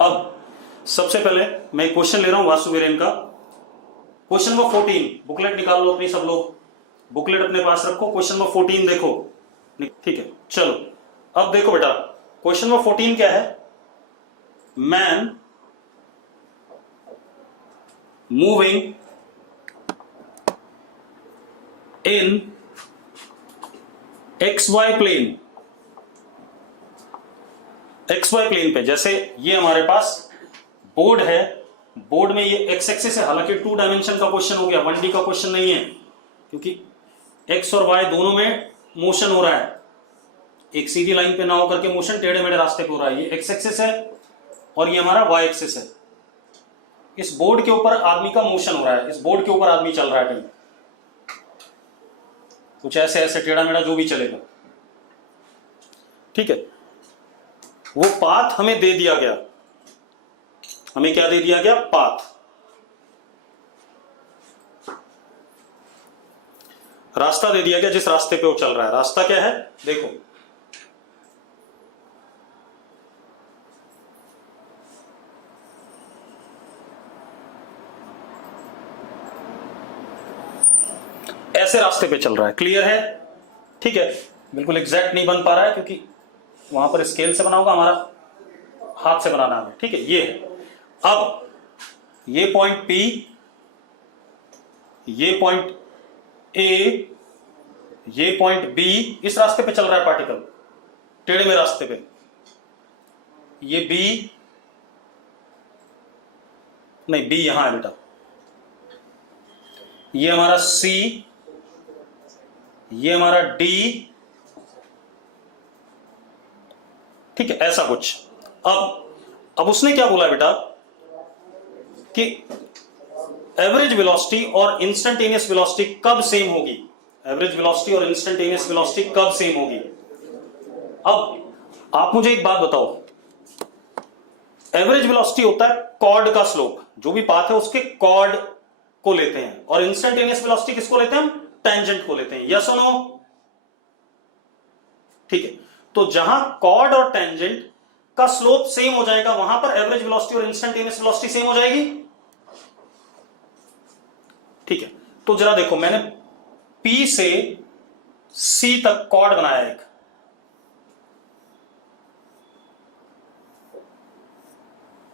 अब सबसे पहले मैं एक क्वेश्चन ले रहा हूं वासु वीरेन का, क्वेश्चन नंबर 14। बुकलेट निकाल लो अपनी, सब लोग बुकलेट अपने पास रखो। क्वेश्चन नंबर 14 देखो, ठीक है। चलो अब देखो बेटा, क्वेश्चन नंबर 14 क्या है? Man moving in XY plane, XY plane पे। जैसे ये हमारे पास बोर्ड है, बोर्ड में ये एक्स एक्सिस है, हालांकि 2 डायमेंशन का क्वेश्चन हो गया, 1D का क्वेश्चन नहीं है, क्योंकि एक्स और वाई दोनों में मोशन हो रहा है। एक सीधी लाइन पे ना होकर के मोशन टेढ़े मेढ़े रास्ते पे हो रहा है। ये एक्स एक्सिस है और ये हमारा वाई एक्सिस है। इस बोर्ड के ऊपर आदमी का मोशन हो रहा है, इस बोर्ड के ऊपर आदमी चल रहा है कहीं, कुछ ऐसे ऐसे टेढ़ा मेढ़ा जो भी चलेगा, ठीक है। वो पाथ हमें दे दिया गया, हमें क्या दे दिया गया? पाथ। रास्ता दे दिया गया जिस रास्ते पे वो चल रहा है। रास्ता क्या है? देखो, ऐसे रास्ते पे चल रहा है। क्लियर है? ठीक है। बिल्कुल एग्जैक्ट नहीं बन पा रहा है क्योंकि वहां पर स्केल से बना होगा, हमारा हाथ से बनाना है, ठीक है। ये है। अब ये पॉइंट P, ये पॉइंट A, ये पॉइंट B, इस रास्ते पे चल रहा है पार्टिकल, टेढ़े में रास्ते पे। ये B नहीं, B यहां है बेटा। ये हमारा C, ये हमारा D, ठीक है, ऐसा कुछ। अब उसने क्या बोला बेटा कि एवरेज वेलोसिटी और इंस्टेंटेनियस वेलोसिटी कब सेम होगी? एवरेज वेलोसिटी और इंस्टेंटेनियस वेलोसिटी कब सेम होगी? अब आप मुझे एक बात बताओ, एवरेज वेलोसिटी होता है कॉर्ड का स्लोप, जो भी पाथ है उसके कॉर्ड को लेते हैं, और इंस्टेंटेनियस वेलोसिटी किसको लेते हैं? हम टेंजेंट को लेते हैं। यस और नो? ठीक है। तो जहां कॉर्ड और टेंजेंट का स्लोप सेम हो जाएगा, वहां पर एवरेज वेलोसिटी और इंस्टेंटेनियस वेलोसिटी सेम हो जाएगी, ठीक है। तो जरा देखो, मैंने P से C तक कॉर्ड बनाया एक,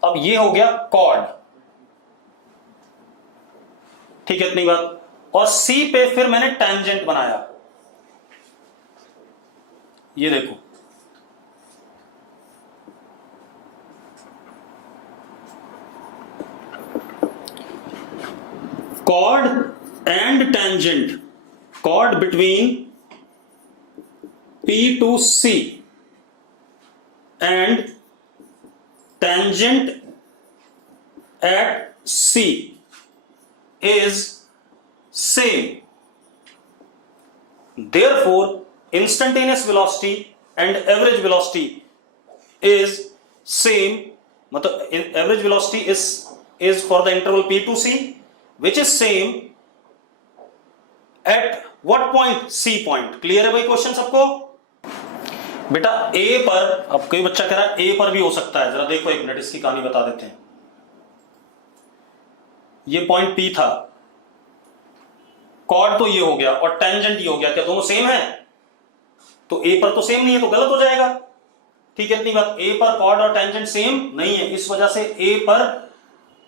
अब ये हो गया कॉर्ड, ठीक है, इतनी बात। और C पे फिर मैंने टेंजेंट बनाया, ये देखो, chord and tangent, chord between P to C and tangent at C is same. Therefore, instantaneous velocity and average velocity is same. मतलब average velocity is for the interval P to C, which is same at what point? C point. Clear है भाई question सबको? बेटा A पर, अब कोई बच्चा कह रहा है A पर भी हो सकता है, जरा देखो एक मिनट, इसकी कहानी बता देते हैं। ये पॉइंट P था, कॉर्ड तो ये हो गया और टेंजेंट ये हो गया, क्या दोनों सेम है? तो A पर तो सेम नहीं है, तो गलत हो जाएगा, ठीक है, इतनी बात। A पर कॉर्ड और टेंजेंट सेम नहीं है, इस वजह से A पर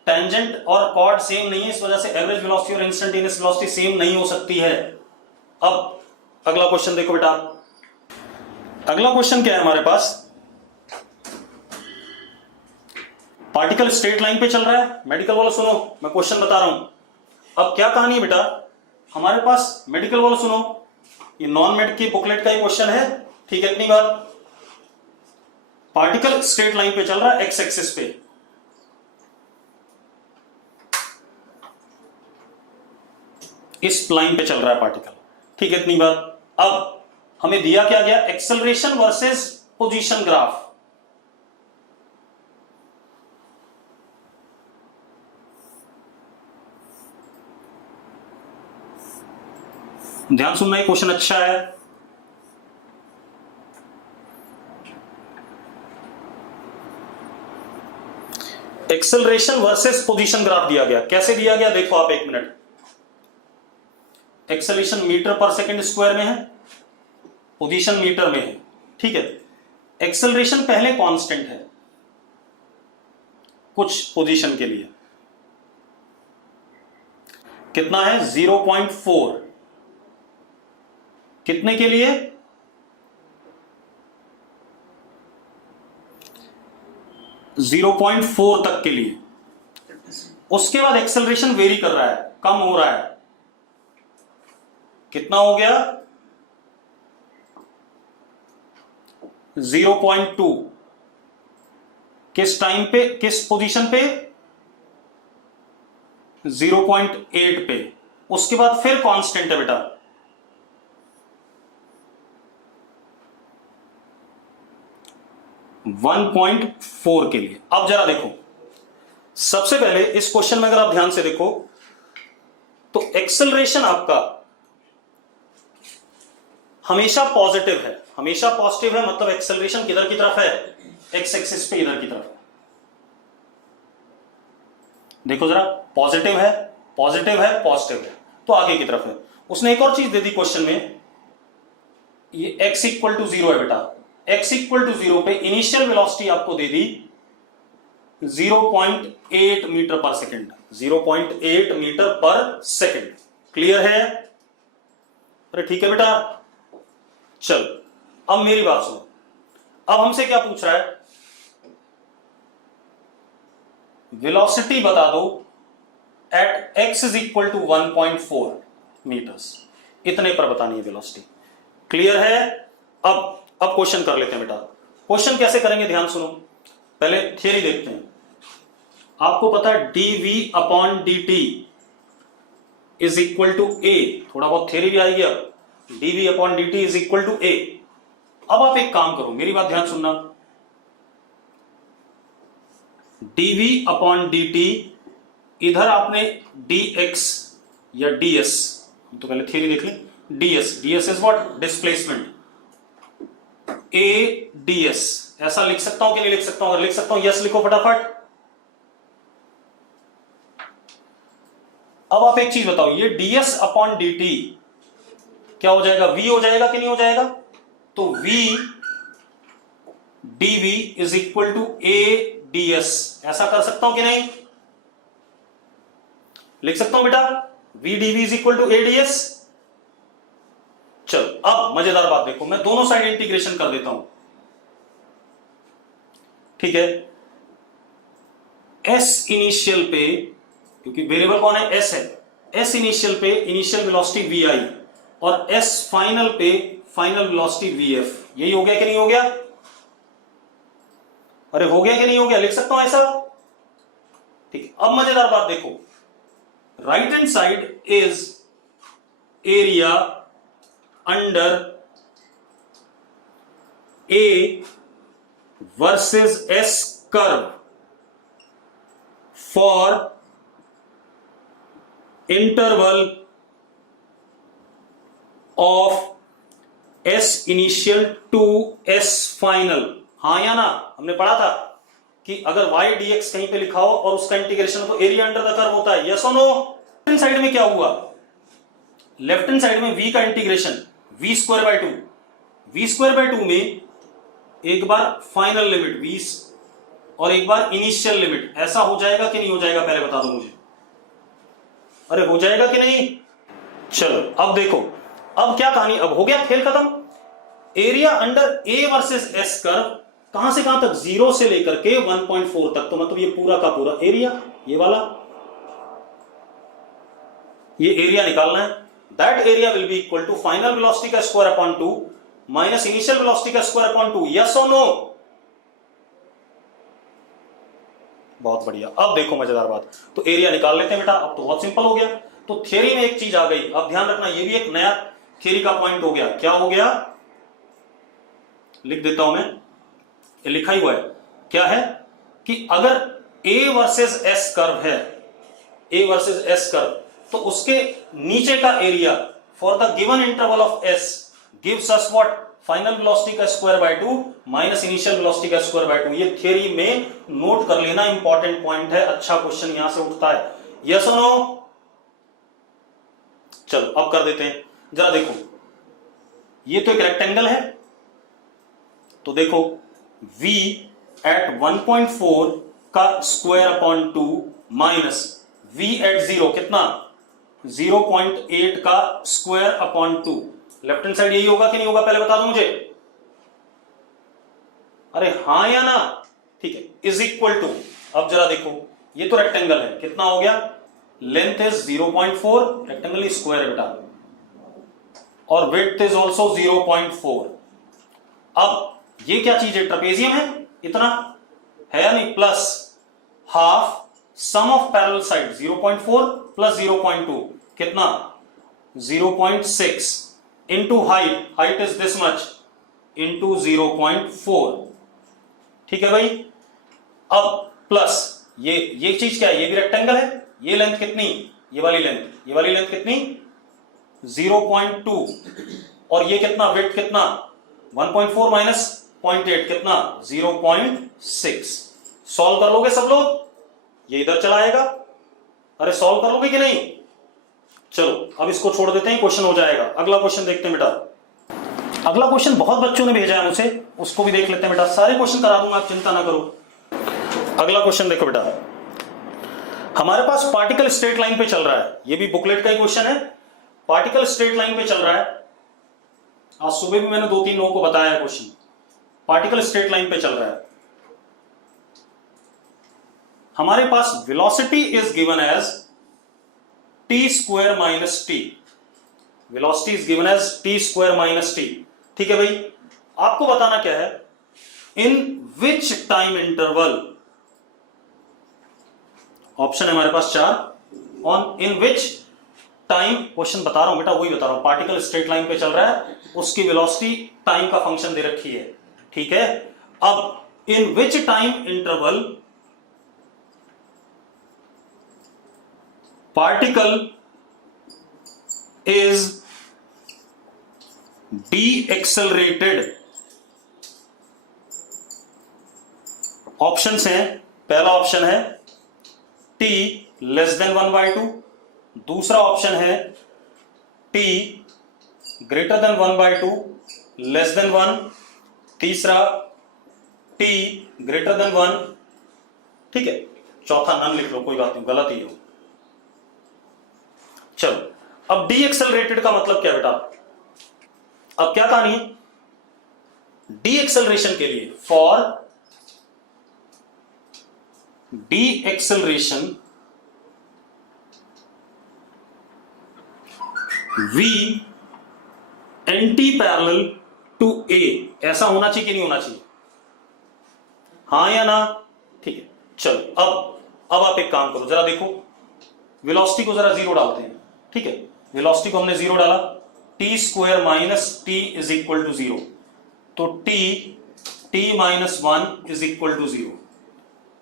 टेंजेंट और कॉर्ड सेम नहीं है, इस वजह से एवरेज वेलोसिटी और इंस्टेंटेनियस वेलोसिटी सेम नहीं हो सकती है। अब अगला क्वेश्चन देखो बेटा, अगला क्वेश्चन क्या है हमारे पास? पार्टिकल स्ट्रेट लाइन पे चल रहा है। मेडिकल वालों सुनो, मैं क्वेश्चन बता रहा हूं। अब क्या कहानी है बेटा, हमारे पास मेडिकल वालों सुनो, ये नॉन मेड की बुकलेट का ही क्वेश्चन है, ठीक है, इतनी बात। पार्टिकल स्ट्रेट लाइन पे चल रहा है, एक्स एक्सिस पे, इस लाइन पे चल रहा है पार्टिकल, ठीक है, इतनी बात। अब हमें दिया क्या गया? Acceleration versus position graph. ध्यान सुनना, ये क्वेश्चन अच्छा है। एक्सेलरेशन वर्सेस पोजीशन ग्राफ दिया गया, कैसे दिया गया देखो आप एक minute. Acceleration metre per second square में है, पोजीशन मीटर में है, ठीक है। एक्सेलरेशन पहले कांस्टेंट है कुछ पोजीशन के लिए, कितना है 0.4, कितने के लिए 0.4 तक के लिए। उसके बाद एक्सेलरेशन वेरी कर रहा है, कम हो रहा है, कितना हो गया 0.2, किस टाइम पे, किस पोजीशन पे 0.8 पे। उसके बाद फिर कांस्टेंट है बेटा, .4 के लिए। अब जरा देखो, सबसे पहले इस क्वेश्चन में अगर आप ध्यान से देखो तो एक्सेलरेशन आपका हमेशा पॉजिटिव है, हमेशा पॉजिटिव है, मतलब एक्सेलरेशन किधर की तरफ है, एक्स एक्सिस पे इधर की तरफ है। देखो जरा, पॉजिटिव है, पॉजिटिव है, पॉजिटिव है, तो आगे की तरफ है। उसने एक और चीज दे दी क्वेश्चन में, ये x इक्वल टू 0 है बेटा, x इक्वल टू 0 पे इनिशियल वेलोसिटी आपको दे दी 0.8 metre per second, 0.8 metre per second. Clear है? अरे ठीक है बेटा, चल अब मेरी बात सुनो। अब हमसे क्या पूछ रहा है, वेलोसिटी बता दो at x is equal to 1.4 metres, इतने पर बतानी है वेलोसिटी। क्लियर है? अब क्वेश्चन कर लेते हैं बेटा। क्वेश्चन कैसे करेंगे ध्यान सुनो, पहले थियरी देखते हैं। आपको पता है dv upon dt is equal to a, थोड़ा बहुत थियरी भी आएगी। अब dv upon dt is equal to a। अब आप एक काम करो, मेरी बात ध्यान सुनना, dv अपॉन dt, इधर आपने dx या ds, तो पहले थियरी देख लें। ds is what, displacement, a ds, ऐसा लिख सकता हूं कि नहीं लिख सकता हूं? अगर लिख सकता हूं यस लिखो फटाफट। अब आप एक चीज बताओ, ये ds अपॉन dt क्या हो जाएगा, v हो जाएगा कि नहीं हो जाएगा? तो v dv is equal to a ds, ऐसा कर सकता हूं कि नहीं? लिख सकता हूं बेटा, v dv is equal to a ds। चलो अब मजेदार बात देखो, मैं दोनों साइड इंटीग्रेशन कर देता हूं, ठीक है। s इनिशियल पे, क्योंकि वेरिएबल कौन है, s है, s इनिशियल पे इनिशियल वेलोसिटी vi और s फाइनल पे फाइनल वेलोसिटी vf, यही हो गया कि नहीं हो गया? अरे हो गया कि नहीं हो गया? लिख सकता हूं ऐसा, ठीक है। अब मजेदार बात देखो, right hand side is area under a versus s curve for interval of s initial to s final. हाँ या ना, हमने पढ़ा था कि अगर y dx कहीं पे लिखा हो और उसका इंटीग्रेशन हो तो एरिया अंडर द कर्व होता है, यस और नो? लेफ्ट हैंड साइड में क्या हुआ, लेफ्ट हैंड साइड में v का integration v square by 2, v square by 2 में एक बार फाइनल लिमिट 20 और एक बार इनिशियल लिमिट, ऐसा हो जाएगा कि नहीं हो जाएगा, पहले बता दो मुझे। अरे हो जाएगा कि नहीं? चलो अब देखो, अब क्या कहानी, अब हो गया खेल खत्म। Area under a versus s curve कहां से कहां तक, 0 से लेकर के 1.4 तक, तो मतलब ये पूरा का पूरा एरिया, ये वाला, ये एरिया निकालना है। That area will be equal to final velocity का square upon 2 minus initial velocity का स्क्वायर अपॉन 2, यस और नो? बहुत बढ़िया। अब देखो मजेदार बात, तो एरिया निकाल लेते हैं बेटा, अब तो बहुत सिंपल हो गया। तो थियरी में एक चीज आ गई, अब ध्यान रखना, ये भी एक नया थियरी का पॉइंट हो गया। क्या हो गया, लिख देता हूं मैं, ये लिखा ही हुआ है, क्या है कि अगर a वर्सेस s कर्व है, a वर्सेस s कर्व, तो उसके नीचे का area for the given interval of s gives us what, final velocity का square by 2 minus initial velocity का स्क्वायर बाय 2। ये थ्योरी में नोट कर लेना, इंपॉर्टेंट पॉइंट है, अच्छा क्वेश्चन यहां से उठता है। यस और नो? चलो अब कर देते हैं, जरा देखो, ये तो एक रेक्टेंगल है, तो देखो v एट 1.4 का square upon 2 minus v at 0 कितना 0.8 का square upon 2। Left hand side यही होगा कि नहीं होगा, पहले बता दो मुझे। अरे हां या ना? ठीक है, इज इक्वल टू, अब जरा देखो, ये तो रेक्टेंगल है, कितना हो गया, लेंथ इज 0.4, रेक्टेंगल स्क्वायर है बेटा, और विड्थ इज ऑल्सो 0.4। अब ये क्या चीज है, ट्रेपेजियम है, इतना है या नहीं, plus half sum of parallel side 0.4 plus 0.2 कितना 0.6 into height is this much into 0.4। ठीक है भाई, अब प्लस ये चीज क्या है, ये भी रेक्टेंगल है, ये लेंथ कितनी, ये वाली लेंथ कितनी 0.2, और ये कितना विड्थ कितना 1.4 माइनस 0.8 कितना 0.6। सॉल्व कर लोगे सब लोग, ये इधर चला आएगा, अरे सॉल्व कर लोगे कि नहीं? चलो अब इसको छोड़ देते हैं, क्वेश्चन हो जाएगा। अगला क्वेश्चन देखते हैं बेटा। अगला क्वेश्चन बहुत बच्चों ने भेजा है मुझसे, उसको भी देख लेते हैं बेटा, सारे क्वेश्चन करा दूंगा, आप चिंता ना करो। अगला क्वेश्चन देखो बेटा, हमारे पास पार्टिकल स्ट्रेट लाइन पे चल रहा है, ये भी बुकलेट का ही क्वेश्चन है, पार्टिकल स्ट्रेट लाइन पे चल रहा है। आज सुबह भी मैंने 2-3 लोगों को बताया है क्वेश्चन, पार्टिकल स्ट्रेट लाइन पे चल रहा है। हमारे पास velocity is given as T square minus T, velocity is given as T square minus T. ठीक है भाई, आपको बताना क्या है, in which time interval, option है हमारे पास 4, on in which time, question बता रहा हूं बेटा, वही बता रहा हूं, पार्टिकल स्ट्रेट लाइन पे चल रहा है, उसकी वेलोसिटी टाइम का फंक्शन दे रखी है। ठीक है, अब in which time interval particle is de accelerated. Options हैं, पहला ऑप्शन है t लेस देन 1/2, दूसरा ऑप्शन है t greater than 1/2 less than 1, तीसरा t ग्रेटर देन 1। ठीक है, चौथा नन लिख लो, कोई बात नहीं, गलत ही हो। चलो अब डी एक्सेलरेटेड का मतलब क्या बेटा, अब क्या कहानी है, डी एक्सेलरेशन के लिए, for de acceleration v antiparallel to a, ऐसा होना चाहिए कि नहीं होना चाहिए, हां या ना? ठीक है, चलो अब आप एक काम करो, जरा देखो, वेलोसिटी को जरा 0 डालते हैं। ठीक है, वेलोसिटी को हमने 0 डाला, t square minus t is equal to 0, तो t minus 1 is equal to 0।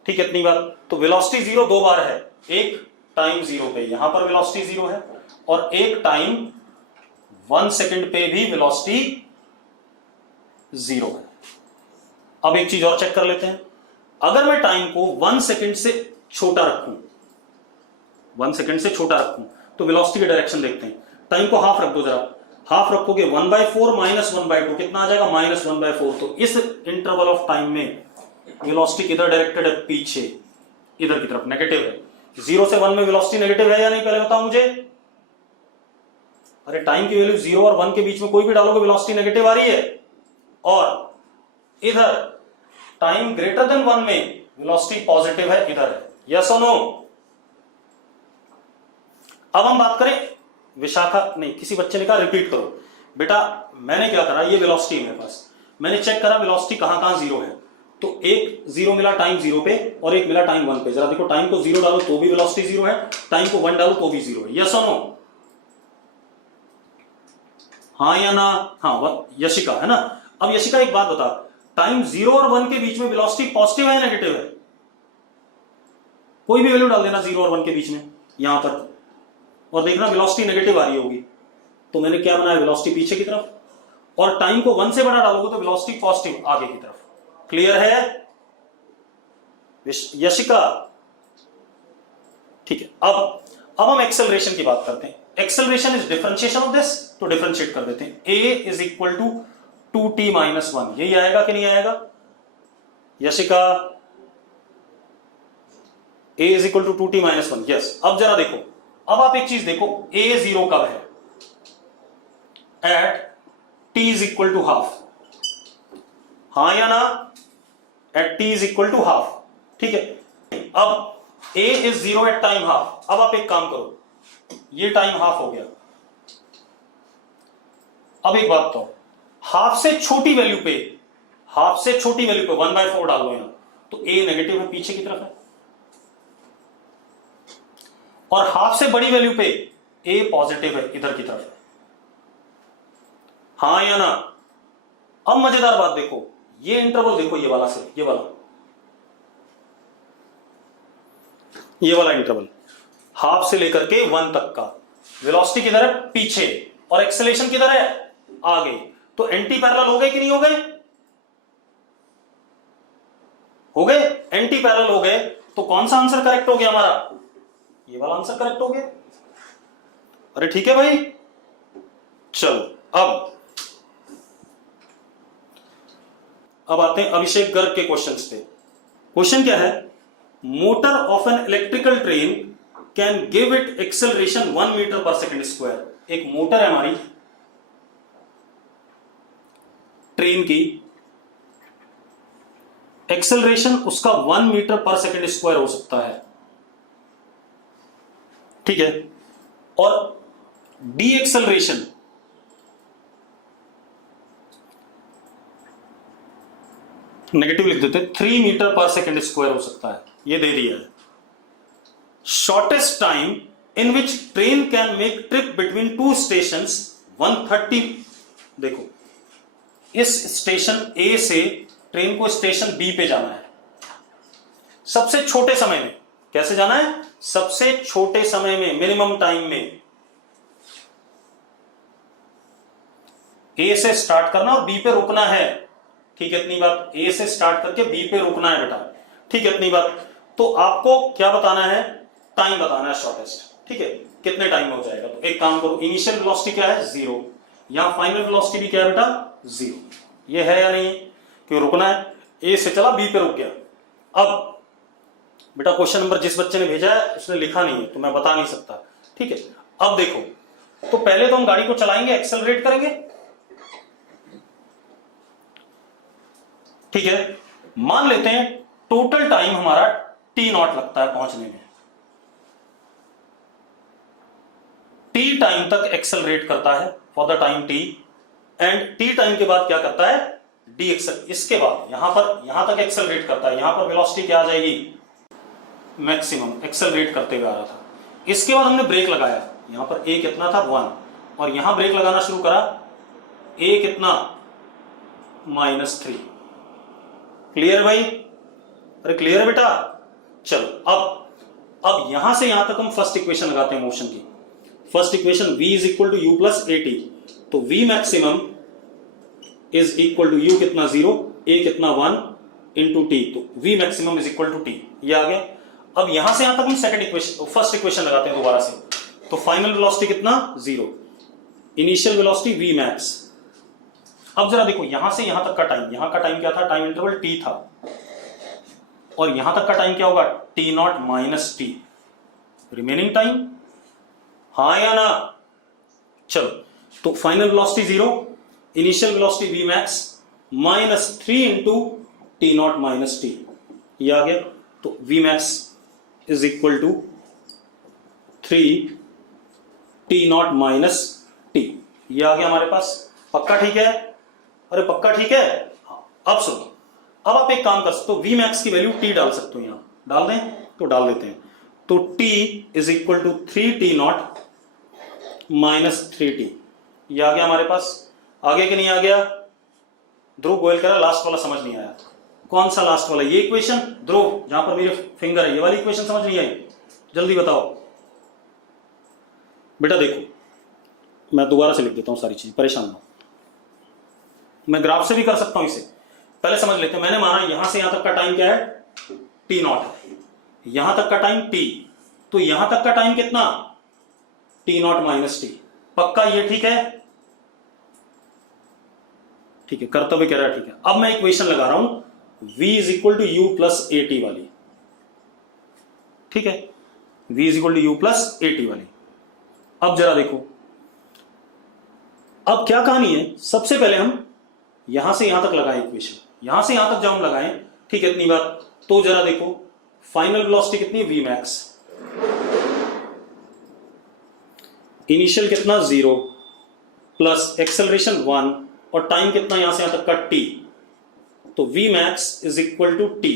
ठीक है, इतनी बात। तो वेलोसिटी 0 दो बार है, एक टाइम 0 पे यहां पर वेलोसिटी 0 है, और एक टाइम 1 सेकंड पे भी वेलोसिटी 0 है। अब एक चीज और चेक कर लेते हैं, अगर मैं टाइम को 1 सेकंड से छोटा रखूं, 1 सेकंड से छोटा रखूं, तो वेलोसिटी की डायरेक्शन देखते हैं। टाइम को हाफ रख दो, जरा हाफ रखोगे 1/4 माइनस 1/2 कितना आ जाएगा, -1/4। तो इस इंटरवल ऑफ टाइम में वेलोसिटी किधर डायरेक्टेड है, पीछे, इधर की तरफ, नेगेटिव है। 0 से 1 में वेलोसिटी नेगेटिव है या नहीं, पहले बताओ मुझे। अरे टाइम की वैल्यू 0 और 1 के बीच में कोई भी डालोगे वेलोसिटी नेगेटिव आ रही है, और इधर टाइम ग्रेटर देन 1 में वेलोसिटी पॉजिटिव है, इधर है। यस और नो? अब हम बात करें विशाखा, नहीं किसी बच्चे ने कहा रिपीट करो बेटा, मैंने क्या करा, ये वेलोसिटी है मेरे पास, मैंने चेक करा वेलोसिटी कहां कहां 0 है, तो एक 0 मिला टाइम 0 पे और एक मिला टाइम 1 पे। जरा देखो, टाइम को 0 डालो तो भी वेलोसिटी 0 है, टाइम को 1 डालो तो भी 0 है। यस और नो? हाँ या ना? हाँ, यशिका है ना। अब यशिका एक बात बता, टाइम 0 और 1 के बीच में वेलोसिटी पॉजिटिव है या नेगेटिव है? कोई भी वैल्यू डाल देना 0 और 1 के बीच में यहां पर, और देखना वेलोसिटी नेगेटिव आ रही होगी। तो मैंने क्या बनाया, वेलोसिटी पीछे की तरफ, और टाइम को 1 से बड़ा डालोगे तो वेलोसिटी पॉजिटिव आगे की तरफ। क्लियर है यशिका? ठीक है, अब हम एक्सेलरेशन की बात करते हैं। Acceleration is differentiation of this, तो डिफरेंशिएट कर देते हैं। a is equal to 2t minus 1, यही आएगा कि नहीं आएगा Yashika? a is equal to 2t minus 1, yes. अब जरा देखो, अब आप एक चीज देखो, a 0 कब है? At t is equal to half, हाँ या ना? At t is equal to half, ठीक है। अब a is 0 at time half. अब आप एक काम करो, ये टाइम हाफ हो गया। अब एक बात तो, हाफ से छोटी वैल्यू पे, हाफ से छोटी वैल्यू पे 1/4 डाल दो यहां, तो a नेगेटिव है, पीछे की तरफ है। और हाफ से बड़ी वैल्यू पे a पॉजिटिव है, इधर की तरफ है, हाँ या ना? अब मजेदार बात देखो, ये इंटरवल देखो, ये वाला से ये वाला, ये वाला इंटरवल हाफ से लेकर के 1 तक का, वेलोसिटी किधर है? पीछे, और एक्सेलरेशन किधर है? आगे। तो एंटी पैरेलल हो गए कि नहीं हो गए? हो गए, एंटी पैरेलल हो गए। तो कौन सा आंसर करेक्ट हो गया हमारा? ये वाला आंसर करेक्ट हो गया। अरे ठीक है भाई, चलो अब आते हैं अभिषेक गर्ग के क्वेश्चंस पे। क्वेश्चन क्या है? Motor of an electrical train can give it acceleration 1 metre per second square. एक मोटर है हमारी ट्रेन की, एक्सेलरेशन उसका 1 मीटर पर सेकेंड स्क्वायर हो सकता है, ठीक है। और डी एक्सेलरेशन नेगेटिव लिख देते, 3 मीटर पर सेकेंड स्क्वायर हो सकता है, ये दे दिया है। Shortest time in which train can make trip between 2 station 130। देखो, इस स्टेशन ए से ट्रेन को स्टेशन बी पे जाना है सबसे छोटे समय में। कैसे जाना है? सबसे छोटे समय में, मिनिमम टाइम में। ए से स्टार्ट करना और बी पे रुकना है, ठीक है, इतनी बात। ए से स्टार्ट करके बी पे रुकना है बेटा, ठीक है, इतनी बात। तो आपको क्या बताना है? टाइम बताना है शॉर्टेस्ट, ठीक है, कितने टाइम में हो जाएगा। तो एक काम करो, इनिशियल वेलोसिटी क्या है? 0। यहां फाइनल वेलोसिटी भी क्या है बेटा? 0। ये है या नहीं? क्यों रुकना है? ए से चला, बी पे रुक गया। अब बेटा क्वेश्चन नंबर जिस बच्चे ने भेजा है उसने लिखा नहीं है, तो मैं बता नहीं सकता, ठीक है। अब देखो, तो पहले तो हम गाड़ी को चलाएंगे, एक्सेलरेट करेंगे, ठीक है। मान लेते हैं टोटल टाइम हमारा t0 लगता है पहुंचने में। t टाइम तक एक्सेलरेट करता है for the time t, and t time के बाद क्या करता है? De accel. इसके बाद यहां तक एक्सेलरेट करता है, यहां पर वेलोसिटी क्या आ जाएगी? मैक्सिमम, एक्सेलरेट करते हुए आ रहा था। इसके बाद हमने ब्रेक लगाया, यहां पर a कितना था? 1, और यहां ब्रेक लगाना शुरू करा, a कितना? -3। क्लियर है भाई? अरे क्लियर है बेटा? चलो अब यहां से यहां तक हम फर्स्ट इक्वेशन लगाते हैं मोशन की। First equation v is equal to u plus a t. तो v maximum is equal to u कितना? 0, a कितना? 1 इंटू टी। तो v maximum is equal to t, ये आ गया। अब यहां से यहां तक हम सेकंड इक्वेशन, फर्स्ट इक्वेशन लगाते हैं दोबारा से। तो फाइनल वेलोसिटी कितना? 0, इनिशियल वेलोसिटी v मैक्स। अब जरा देखो, यहां से यहां तक का टाइम, यहां का टाइम क्या था? टाइम इंटरवल t था, और यहां तक का टाइम क्या होगा? t0 minus T, remaining time, हाँ या ना? चलो, तो final velocity 0, initial velocity v max -3 into t0 minus t, ये आ गया। तो v max is equal to 3 t0 minus t, ये आ गया हमारे पास। पक्का ठीक है? अरे पक्का ठीक है? हाँ। अब सुनो, अब आप एक काम कर सकते हो, v मैक्स की वैल्यू t डाल सकते हो, यहां डाल दें तो डाल देते हैं। तो t is equal to 3t0 minus 3t, ये आ गया हमारे पास। आगे कि नहीं आ गया? ध्रुव गोयल कह रहा लास्ट वाला समझ नहीं आया। कौन सा लास्ट वाला? ये इक्वेशन ध्रुव, जहां पर मेरे फिंगर है, ये वाली इक्वेशन समझ नहीं आई? जल्दी बताओ बेटा। देखो मैं दोबारा से लिख देता हूं सारी चीज, परेशान ना हो। मैं ग्राफ से भी कर सकता हूं इसे, पहले समझ लेते हैं। मैंने माना यहां से यहां तक का टाइम क्या है, टी नॉट है, यहां तक का टाइम टी, तो यहां तक का टाइम कितना, टी नॉट माइनस टी। पक्का ये ठीक है? ठीक है, कर्तव्य कह रहा है ठीक है। अब मैं इक्वेशन लगा रहा हूं v is equal to u plus a t वाली, ठीक है, v is equal to u plus a t वाली। अब जरा देखो, अब क्या कहानी है, सबसे पहले हम यहां से यहां तक लगाएं इक्वेशन, यहां से यहां तक जब हम लगाएं, ठीक है, इतनी बात, तो जरा देखो फाइनल वेलोसिटी कितनी है, v मैक्स, इनिशियल कितना 0 प्लस एक्सेलरेशन 1 और टाइम कितना यहां से यहां तक का t, तो v max is equal to t।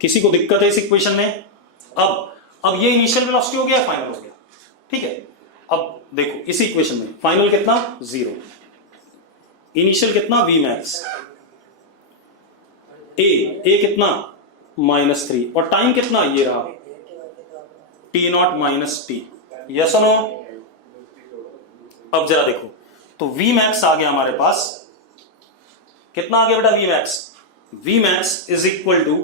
किसी को दिक्कत है इस इक्वेशन में? अब ये इनिशियल वेलोसिटी हो गया, फाइनल हो गया, ठीक है। अब देखो इस इक्वेशन में फाइनल कितना 0, इनिशियल कितना v max, a कितना -3 और टाइम कितना ये रहा t naught minus T. Yes और नो? अब जरा देखो, तो v max आ गया हमारे पास, कितना आ गया बेटा v max, v max is equal to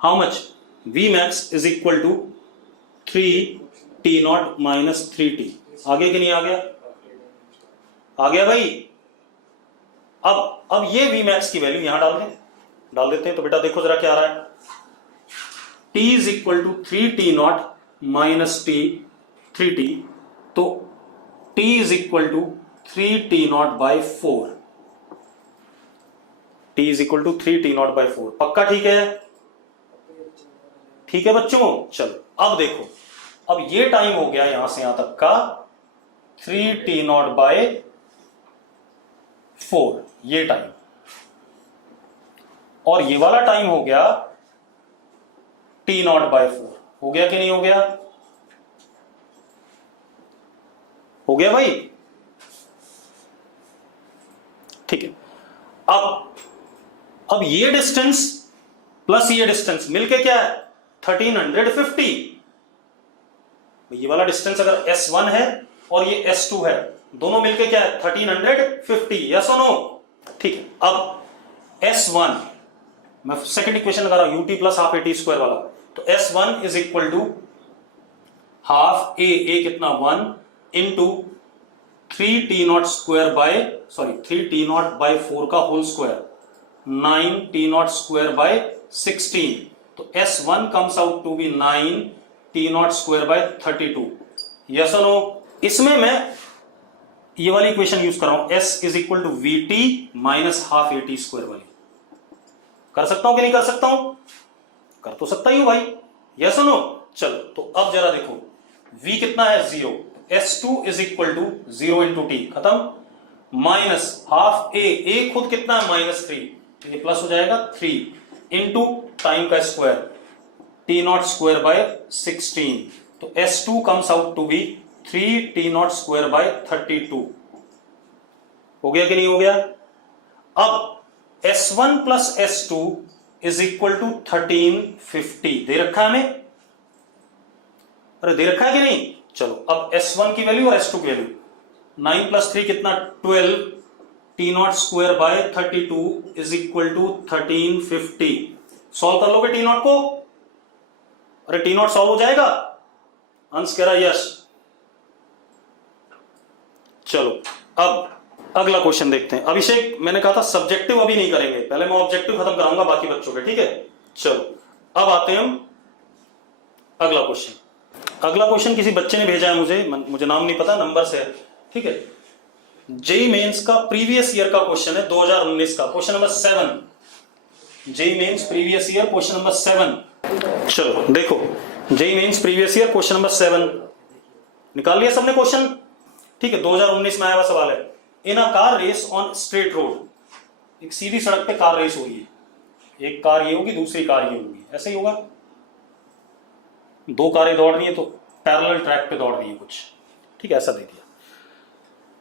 how much, v max is equal to 3 t naught minus 3t। आ गया कि नहीं आ गया? आ गया भाई। अब ये v max की वैल्यू यहां डाल देते हैं, तो बेटा देखो जरा क्या आ रहा है, t is equal to 3t naught minus t 3t, तो t is equal to 3t naught by 4, t is equal to 3t naught by 4। पक्का ठीक है? ठीक है बच्चों, चलो अब देखो, अब ये टाइम हो गया यहां से यहां तक का 3t नॉट बाय 4, ये टाइम, और ये वाला टाइम हो गया t नॉट बाय 4। हो गया कि नहीं हो गया? हो गया भाई, ठीक है। अब ये डिस्टेंस प्लस ये डिस्टेंस मिलके क्या है 1350। ये वाला डिस्टेंस अगर S1 है और ये S2 है, दोनों मिलके क्या है 1350। यस और नो? ठीक है। अब S1 मैं सेकंड इक्वेशन लगा रहा हूं, ut plus half AT square वाला, तो S1 is equal to half a कितना 1 into 3t naught square by 3t naught by 4 का whole square 9t naught square by 16, तो S1 comes out to be 9t naught square by 32। Yes और no? इसमें मैं ये वाली equation use कर रहा हूं, S is equal to VT minus half AT square वाली। कर सकता हूं कि नहीं कर सकता हूं? कर तो सकता ही हूं भाई। यस और नो? चलो तो अब जरा देखो, V कितना है 0, S2 is equal to 0 into t, खत्म, माइनस हाफ ए खुद कितना है -3, तो ये प्लस हो जाएगा 3 इंटू टाइम का square t naught square by 16, तो S2 comes out to be 3t naught square by 32। हो गया कि नहीं हो गया? अब S1 plus S2 is equal to 1350 दे रखा है हमें, अरे दे रखा है कि नहीं? चलो अब S1 की वैल्यू और S2 की वैल्यू, 9 प्लस 3 कितना 12, t naught square by 32 is equal to 1350। Solve कर लोगे t नॉट को? अरे t नॉट सॉल्व हो जाएगा? अंश कह रहा यस। चलो अब अगला क्वेश्चन देखते हैं। अभिषेक मैंने कहा था सब्जेक्टिव अभी नहीं करेंगे, पहले मैं ऑब्जेक्टिव खत्म कराऊंगा बाकी बच्चों के, ठीक है? चलो अब आते हैं हम अगला क्वेश्चन। अगला क्वेश्चन किसी बच्चे ने भेजा है मुझे नाम नहीं पता, नंबर से है, ठीक है। जेई मेंस का प्रीवियस ईयर का क्वेश्चन है, 2019 का, question number 7। JEE mains previous year question number 7। चलो देखो, JEE mains previous year question number 7 निकाल लिया सबने क्वेश्चन, ठीक है। 2019 में आया हुआ सवाल है। In a car race on straight road, एक सीधी सड़क पे कार रेस हुई है, एक कार ये होगी दूसरी कार ये होगी, ऐसे ही होगा, दो कारें दौड़ रही है तो पैरेलल ट्रैक पे दौड़ रही है कुछ, ठीक है, ऐसा दे दिया,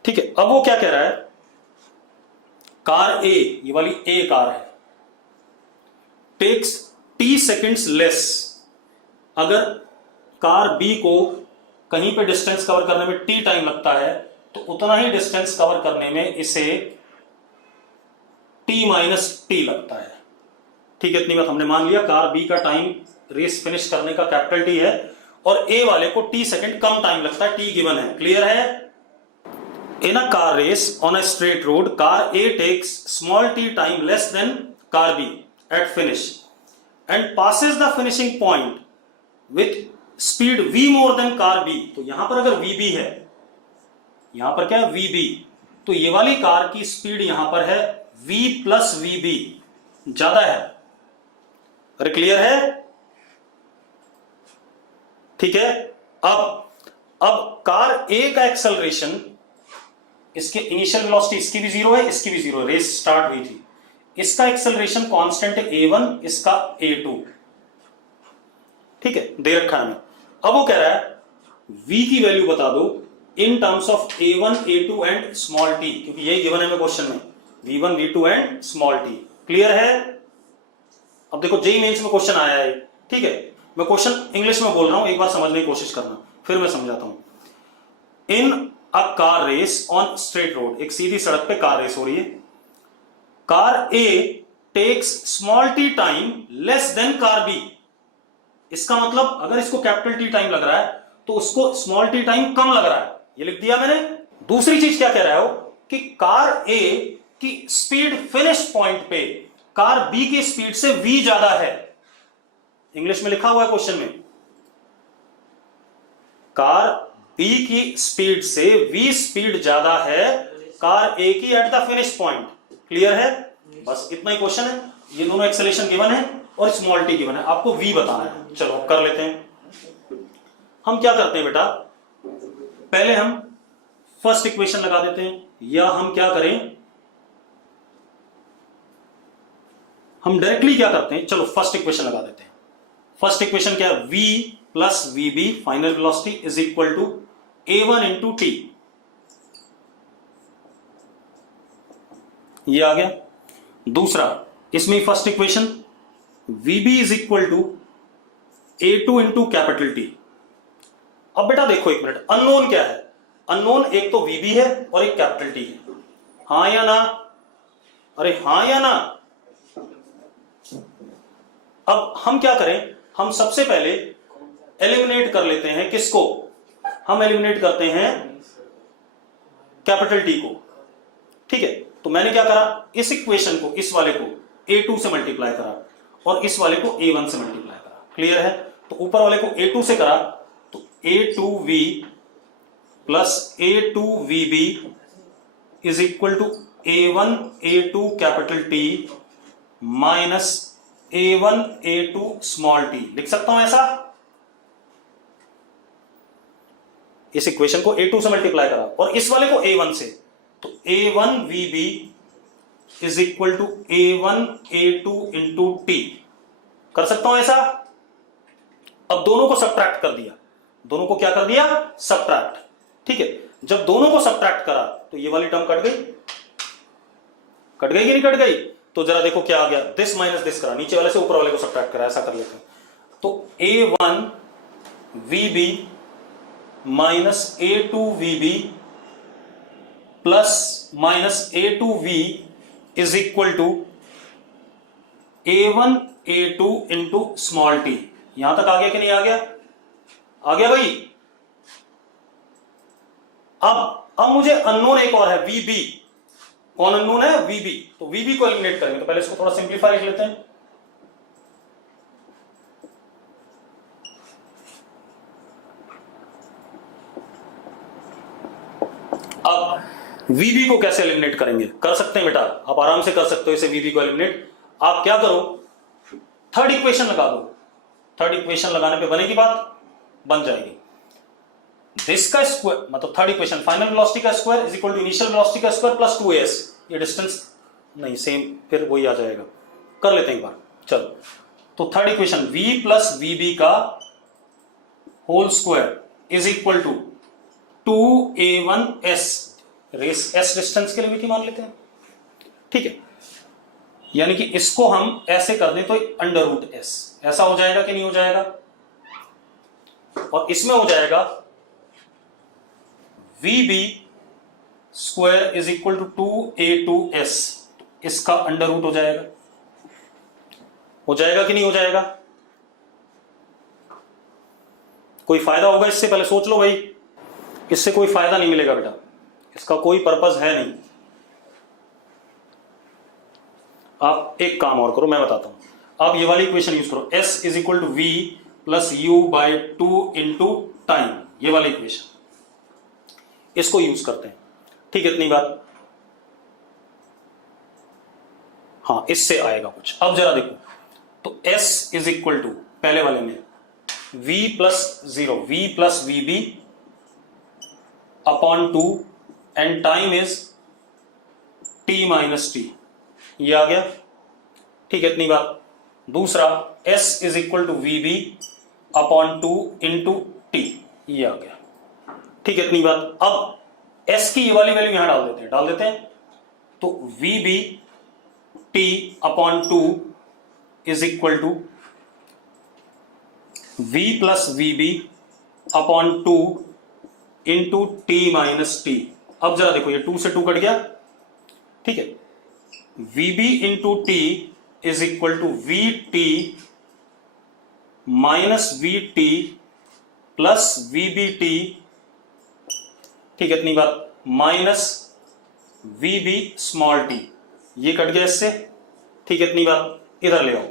ठीक है। अब वो क्या कह रहा है, कार ए, ये वाली ए कार है, टेक्स t सेकेंड्स लेस, अगर कार बी को कहीं पे डिस्टेंस कवर करने में t टाइम लगता है तो उतना ही डिस्टेंस कवर करने में इसे t माइनस टी लगता है। ठीक है, इतनी बात हमने मान लिया। कार B का टाइम रेस फिनिश करने का कैपिटल T है और A वाले को t सेकंड कम टाइम लगता है, t गिवन है। क्लियर है? In a car race on a straight road, car A takes small t time less than car B at finish and passes the finishing point with speed v more than car B। तो यहां पर अगर VB है, यहां पर क्या है VB, तो ये वाली कार की स्पीड यहां पर है v प्लस VB, ज्यादा है। अरे क्लियर है? ठीक है। अब कार A का एक्सेलरेशन, इसके इनिशियल वेलोसिटी इसकी भी जीरो है, इसकी भी जीरो है, रेस स्टार्ट हुई थी। इसका एक्सेलरेशन कांस्टेंट है a1, इसका a2। ठीक है, दे रखा है। अब वो कह रहा है v की वैल्यू बता दो in terms of a1, a2 and small t, क्योंकि यही गिवन है मैं क्वेश्चन में, v1, v2 and small t। Clear है? अब देखो जेईई मेंस में क्वेश्चन आया है। ठीक है, मैं क्वेश्चन इंग्लिश में बोल रहा हूं, एक बार समझने की कोशिश करना, फिर मैं समझाता हूं। In a car race on straight road, एक सीधी सड़क पे कार रेस हो रही है। Car A takes small t time less than car B। इसका मतलब अगर इसको कैपिटल T टाइम लग रहा है तो उसको स्मॉल t टाइम कम लग रहा है, ये लिख दिया मैंने। दूसरी चीज क्या कह रहा हो कि कार A की स्पीड फिनिश पॉइंट पे कार B की स्पीड से v ज्यादा है। इंग्लिश में लिखा हुआ है क्वेश्चन में, कार B की स्पीड से v स्पीड ज्यादा है कार A की at the finish point. Clear है? बस इतना ही क्वेश्चन है। ये दोनों एक्सेलरेशन गिवन है और स्मॉल t गिवन है, आपको v बताना है। चलो कर लेते हैं। हम क्या करते हैं बेटा, पहले हम फर्स्ट इक्वेशन लगा देते हैं, या हम क्या करें, हम डायरेक्टली क्या करते हैं, चलो फर्स्ट इक्वेशन लगा देते हैं। फर्स्ट इक्वेशन क्या है, v plus VB final velocity is equal to a1 into T. ये आ गया। दूसरा, इसमें first equation VB is equal to a2 into capital T। अब बेटा देखो एक मिनट, अननोन क्या है, अननोन एक तो VB है और एक कैपिटल T है। हां या ना? अरे हां या ना? अब हम क्या करें, हम सबसे पहले एलिमिनेट कर लेते हैं किसको, हम एलिमिनेट करते हैं कैपिटल T को। ठीक है, तो मैंने क्या करा, इस इक्वेशन को, इस वाले को a2 से मल्टीप्लाई करा और इस वाले को a1 से मल्टीप्लाई करा। क्लियर है? तो ऊपर वाले को a2 से करा तो a2v plus a2vb is equal to a1 a2 capital T minus a1 a2 small t। लिख सकता हूं ऐसा, इस इक्वेशन को a2 से मल्टीप्लाई करा और इस वाले को a1 से, तो a1 vb is equal to a1 a2 into t। कर सकता हूं ऐसा। अब दोनों को सब्ट्रैक्ट कर दिया, दोनों को क्या कर दिया, सब्ट्रैक्ट। ठीक है, जब दोनों को सब्ट्रैक्ट करा तो ये वाली टर्म कट गई, कट गई कि नहीं कट गई? तो जरा देखो क्या आ गया, दिस माइनस दिस करा, नीचे वाले से ऊपर वाले को सब्ट्रैक्ट करा, ऐसा कर लेते हैं। तो a1 vb minus a2 vb plus minus a2v is equal to a1 a2 into small t। यहां तक आ गया कि नहीं आ गया? आ गया भाई। अब मुझे अननोन एक और है VB, कौन अननोन है? VB। तो VB को एलिमिनेट करेंगे, तो पहले इसको थोड़ा सिंप्लीफाई कर लेते हैं। अब VB को कैसे एलिमिनेट करेंगे? कर सकते हैं बेटा, आप आराम से कर सकते हो इसे VB को एलिमिनेट। आप क्या करो, थर्ड इक्वेशन लगा दो। थर्ड इक्वेशन लगाने पे बनेगी बात, बन जाएगी। दिस का स्क्वायर मतलब थर्ड इक्वेशन, फाइनल वेलोसिटी का square is equal to initial velocity का स्क्वायर प्लस 2s। ये डिस्टेंस नहीं सेम, फिर वही आ जाएगा। कर लेते हैं एक बार, चलो। तो third equation v plus VB का whole square is equal to 2a1s, race s distance के लिए भी मान लेते हैं। ठीक है, यानी कि इसको हम ऐसे कर दें तो अंडर रूट s, ऐसा हो जाएगा कि नहीं हो जाएगा? और इसमें हो जाएगा v b square is equal to 2a2s, इसका अंडर रूट हो जाएगा कि नहीं हो जाएगा? कोई फायदा होगा इससे? पहले सोच लो भाई, इससे कोई फायदा नहीं मिलेगा बेटा, इसका कोई पर्पस है नहीं। आप एक काम और करो, मैं बताता हूं। आप ये वाली इक्वेशन यूज करो, s is equal to v plus u by 2 into time, ये वाली इक्वेशन, इसको यूज करते हैं। ठीक है, इतनी बात। हाँ, इससे आएगा कुछ। अब जरा देखो, तो s इज इक्वल टू पहले वाले में v plus 0, v plus we b upon 2 and time is t minus t, ये आ गया। ठीक है, इतनी बात। दूसरा s is equal to v b upon 2 into T, ये आ गया। ठीक है, इतनी बात। अब s की ये वाली वैल्यू यहां डाल देते हैं। तो v b t upon 2 is equal to v plus we b upon 2 into t minus t. अब जरा देखो, ये 2 से 2 कट गया। ठीक है, v b into t is equal to v t minus v t plus we b t. ठीक है, इतनी बात। Minus v b small t, ये कट गया इससे। ठीक है, इतनी बात। इधर ले आओ,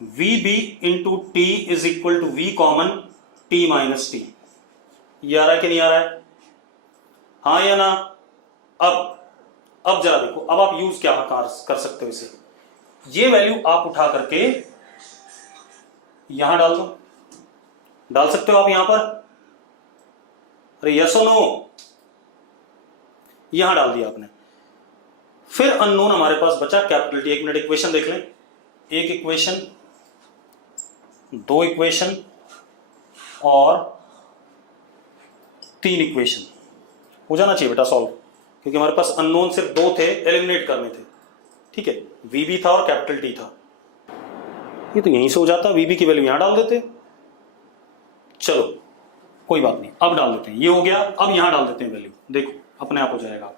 v b into t is equal to v common t minus t, ये आ रहा है कि नहीं आ रहा है? हाँ या ना? अब जरा देखो, अब आप यूज क्या कर सकते हो इसे। ये वैल्यू आप उठा करके यहां डाल दो, डाल सकते हो आप यहां पर। अरे यस और नो? यहां डाल दिया आपने। फिर अननोन हमारे पास बचा कैपिटल टी। एक मिनट, इक्वेशन देख लें। एक इक्वेशन, दो इक्वेशन और 3 इक्वेशन हो जाना चाहिए बेटा सॉल्व, क्योंकि हमारे पास अननोन सिर्फ 2 थे, एलिमिनेट करने थे। ठीक है, वी बी था और कैपिटल टी था। ये तो यहीं से हो जाता, वी बी की वैल्यू यहां डाल देते। चलो कोई बात नहीं, अब डाल देते हैं। ये हो गया, अब यहां डाल देते हैं वैल्यू, देखो अपने आप हो जाएगा।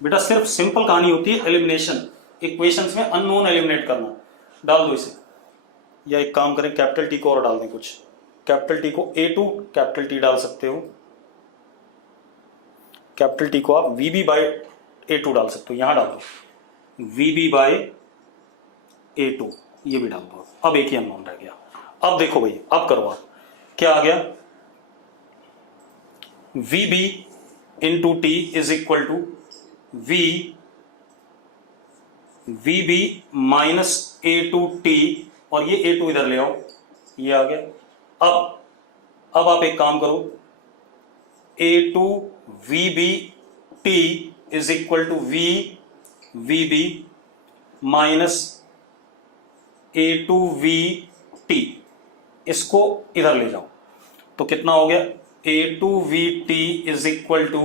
बेटा सिर्फ सिंपल कहानी होती है एलिमिनेशन, इक्वेशंस में अननोन एलिमिनेट करना। डाल दो इसे, या एक काम करें, कैपिटल टी को और डाल दें कुछ। कैपिटल टी को a2 कैपिटल टी डाल सकते हो, कैपिटल टी को आप वी बी बाई a2 डाल सकते हो, यहां डाल दो वी बी बाई a2, ये भी डाल दो। अब एक ही अननोन रह गया। अब देखो भाई, अब करो आप, क्या आ गया? V b into t is equal to v b minus a2 t, और ये a2 इधर ले आओ, ये आ गया। अब आप एक काम करो, a2 v b t is equal to v b minus a2 v t, इसको इधर ले जाओ, तो कितना हो गया? a2 v t is equal to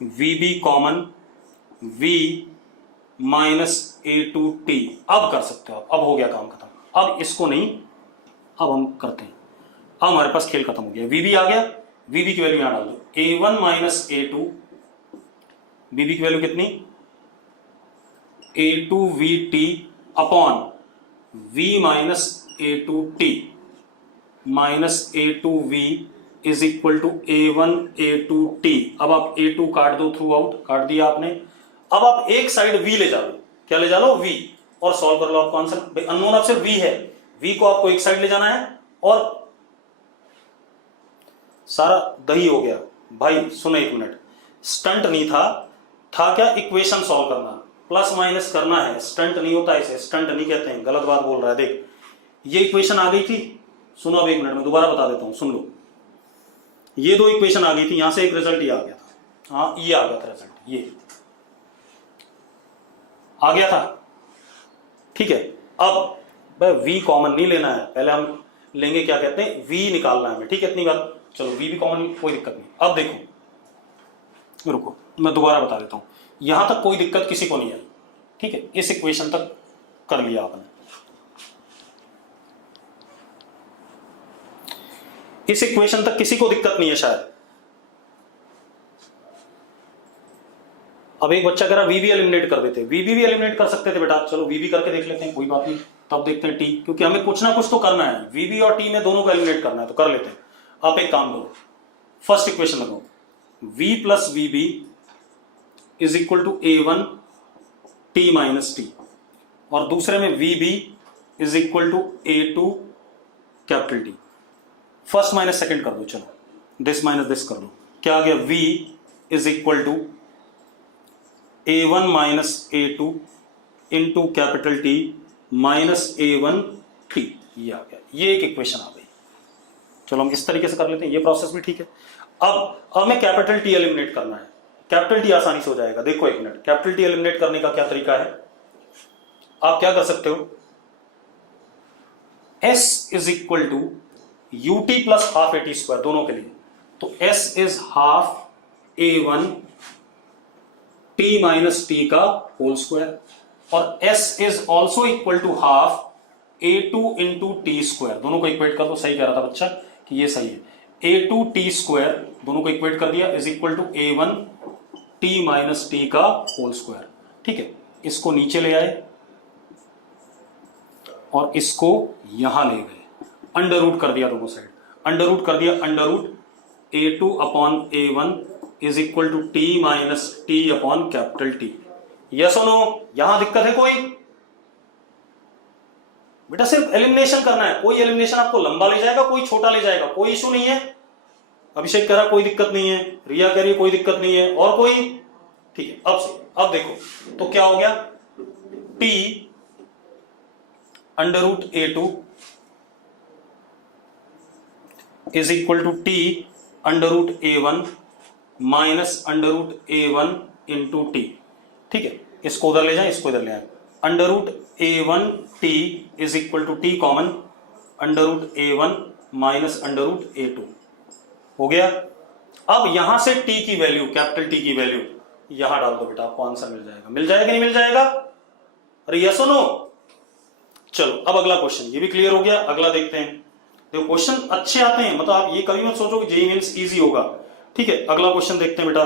v b common v minus a2 t. अब कर सकते हो आप, अब हो गया काम खत्म। अब इसको नहीं, अब हम करते हैं। अब हमारे पास खेल खत्म हो गया, वी बी आ गया, वी बी की वैल्यू यहां डाल दो, a1 minus a2, v b की वैल्यू कितनी? a2 v t upon v minus a2 t minus a2 v is equal to a1 a2 t. अब आप a2 काट दो, थ्रू आउट काट दिया आपने। अब आप एक साइड v ले जा लो, क्या ले जा लो? v, और सॉल्व कर लो आप कॉन्सेप्ट। अननोन आप सिर्फ v है, v को आपको एक साइड ले जाना है, और सारा दही हो गया। भाई सुनो एक मिनट, स्टंट नहीं था क्या? इक्वेशन सॉल्व करना, प्लस माइनस करना है, स्टंट नहीं होता इसे, स्टंट नहीं कहते हैं, गलत बात बोल रहा है। देख, ये इक्वेशन आ गई थी, सुनो अब एक मिनट में दोबारा बता देता हूं, सुन लो। ये 2 इक्वेशन आ गई थी, यहां से एक रिजल्ट ये आ गया था। हाँ, ये आ गया था रिजल्ट, ये आ गया था। ठीक है, अब भाई v कॉमन नहीं लेना है, पहले हम लेंगे क्या कहते हैं, v निकालना है हमें। ठीक है, इतनी बात। चलो v भी कॉमन, कोई दिक्कत नहीं। अब देखो, रुको मैं दोबारा बता देता हूं, यहां तक कोई दिक्कत किसी को नहीं आई। ठीक है, इस इक्वेशन तक कर लिया आपने, इस इक्वेशन तक किसी को दिक्कत नहीं है शायद। अब एक बच्चा कह रहा वी भी एलिमिनेट कर देते, वी भी एलिमिनेट कर सकते थे बेटा, चलो वी भी करके देख लेते हैं, कोई बात नहीं। तब देखते हैं टी, क्योंकि हमें कुछ ना कुछ तो करना है, वी भी और टी में दोनों को एलिमिनेट करना है, तो कर लेते हैं। आप एक काम करो, फर्स्ट इक्वेशन लगाओ, v plus we B is equal to A one T minus T, और दूसरे में V B is equal to A two capital T. First minus second कर दो, चलो दिस माइनस दिस कर दो, क्या आ गया, v is equal to A one minus a two into capital t minus a one t, ये आ गया, ये एक इक्वेशन आ गई। चलो हम इस तरीके से कर लेते हैं, ये प्रोसेस भी ठीक है। अब हमें कैपिटल टी एलिमिनेट करना है, कैपिटल टी आसानी से हो जाएगा। देखो एक मिनट, कैपिटल टी एलिमिनेट करने का क्या तरीका है, आप क्या कर सकते हो, s is equal to u t plus half a t square, दोनों के लिए, तो s is half a one T minus t का होल स्क्वायर, और s is also equal to half a two into t square, दोनों को equate कर दो। सही कह रहा था बच्चा कि ये सही है, ए टू टी स्क्वायर दोनों को इक्वेट कर दिया, is equal to A one T minus t का होल स्क्वायर। ठीक है, इसको नीचे ले आए और इसको यहां ले गए, अंडर रूट कर दिया दोनों साइड, अंडर रूट कर दिया, under root a two upon a one is equal to t minus t upon capital t. Yes और नो, यहां दिक्कत है कोई? बेटा सिर्फ एलिमिनेशन करना है, कोई एलिमिनेशन आपको लंबा ले जाएगा, कोई छोटा ले जाएगा, कोई इशू नहीं है। अभिषेक कह रहा कोई दिक्कत नहीं है, रिया कह रही है कोई दिक्कत नहीं है, और कोई? ठीक है, अब देखो तो क्या हो गया, t under root a two is equal to t under root a one minus under root a one into t. ठीक है, इसको उधर ले जाए, इसको इधर ले आए, under root a one t is equal to t common under root a one minus under root a two हो गया। अब यहां से t की वैल्यू, कैपिटल T की वैल्यू यहां डाल दो बेटा, आपको आंसर मिल जाएगा। मिल जाएगा नहीं मिल जाएगा? अरे यस और नो? चलो अब अगला क्वेश्चन, ये भी क्लियर हो गया। अगला देखते हैं। देखो क्वेश्चन अच्छे आते हैं, मतलब आप ये कभी मत सोचो कि जेईई मेंस इजी होगा। ठीक है, अगला क्वेश्चन देखते हैं बेटा।